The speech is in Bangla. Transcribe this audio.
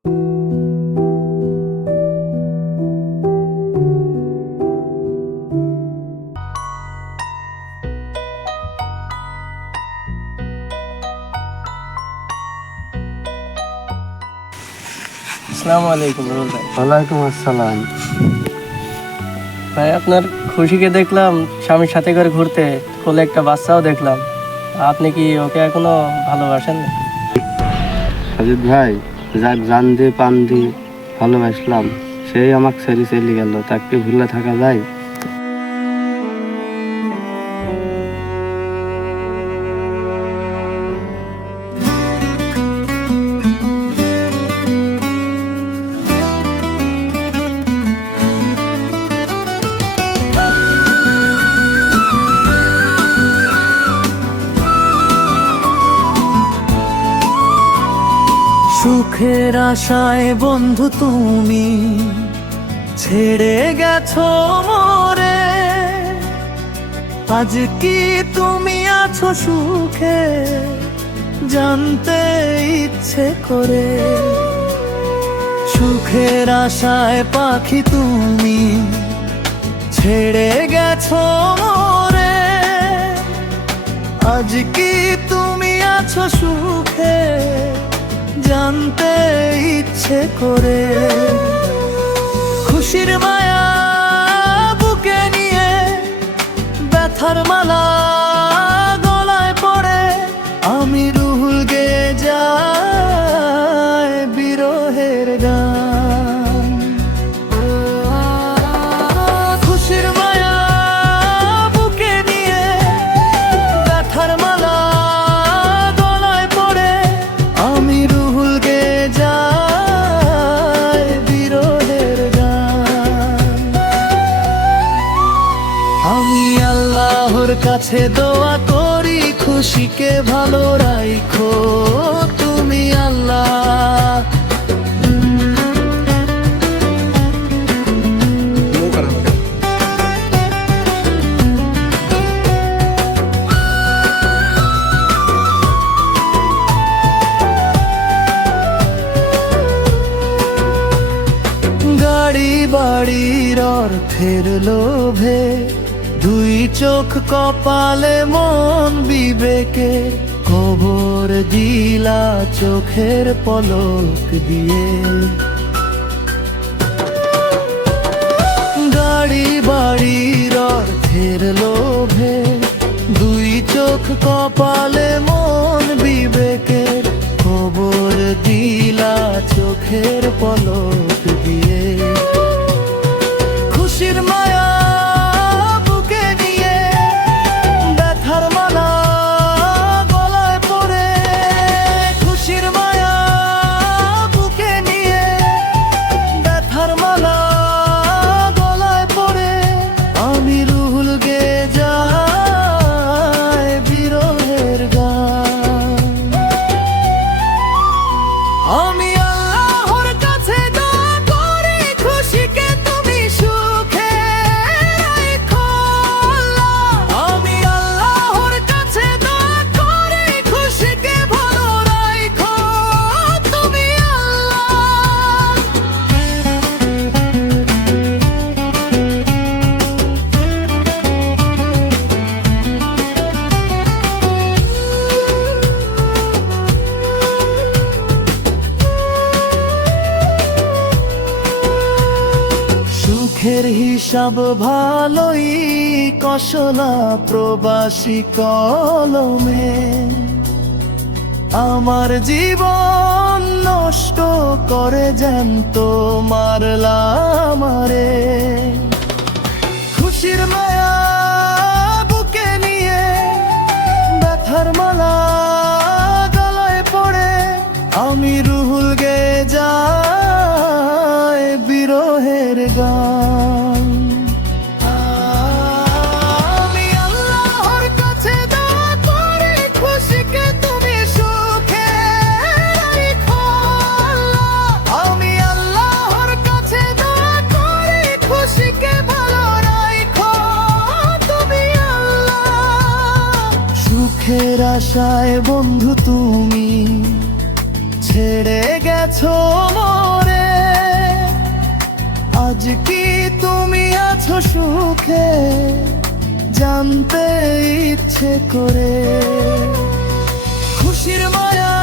আসসালামু আলাইকুম রুল ভাই। ওয়ালাইকুম আসসালাম। ভাই আপনার খুশিকে দেখলাম স্বামীর সাথে করে ঘুরতে, কোলে একটা বাচ্চাও দেখলাম। আপনি কি ওকে এখনো ভালোবাসেন? সাজিদ ভাই, যাক জান দিয়ে পান দিয়ে ভালোবাসলাম, সেই আমাকে ছেড়ে চলে গেল, তাকে ভুলে থাকা যায়? সুখের আশায় বন্ধু তুমি ছেড়ে গেছো মোরে, আজ কি তুমি আছো সুখে জানতে ইচ্ছে করে। সুখের আশায় পাখি তুমি ছেড়ে গেছো মোরে, আজ কি তুমি আছো সুখে জানতে ইচ্ছে করে। খুশির মায়া বুকে নিয়ে ব্যথার মালা গলায় পড়ে, আমি রুহুল গেয়ে যাই বিরহের গান। খুশির মায়া বুকে নিয়ে ব্যথার মালা গলায় পড়ে, আমি রুহুল গেয়ে যাই বিরহের গান। আমি আল্লাহর কাছে দোয়া করি খুশিকে ভালো রাখো তুমি আল্লাহ। গাড়ি বাড়ির অর্থের লোভে দুই চোখ কপালে মন বিবেকে কবর দিলা চোখের পলক দিয়ে। গাড়ি বাড়ির অর্থের লোভে দুই চোখ কপালে মন বিবেকে কবর দিলা চোখের পলক দিয়ে। খুশির মায়া বুকে নিয়ে ব্যথার মালা গলায় পড়ে, খুশির মায়া বুকে নিয়ে ব্যথার মালা গলায় পড়ে, আমি রুহুল গেয়ে যাই বিরহের গান। আমি আল্লাহর কাছে দোয়া করি খুশিকে তুমি সুখে রাখো আল্লাহ। আমি আল্লাহর কাছে দোয়া করি খুশিকে ভালো রাখো তুমি সুখের হিসাব ভালোই কসলা প্রবাসী কলমে, আমার জীবন নষ্ট করে জ্যান্ত মারলাম আমারে। খুশির মায়া বুকে নিয়ে ব্যথার মালা গলায় পড়ে, আমি রুহুল গেয়ে যাই বিরহের গান। আমি আল্লাহর কাছে দোয়া করি খুশিকে তুমি সুখে রাখো আল্লাহ। আমি আল্লাহর কাছে দোয়া করি খুশিকে ভালো রাখো তুমি আল্লাহ। সুখের আশায় বন্ধু তুমি ছেড়ে গেছো আজ কি তুমি আছো সুখে জানতে ইচ্ছে করে খুশির মায়া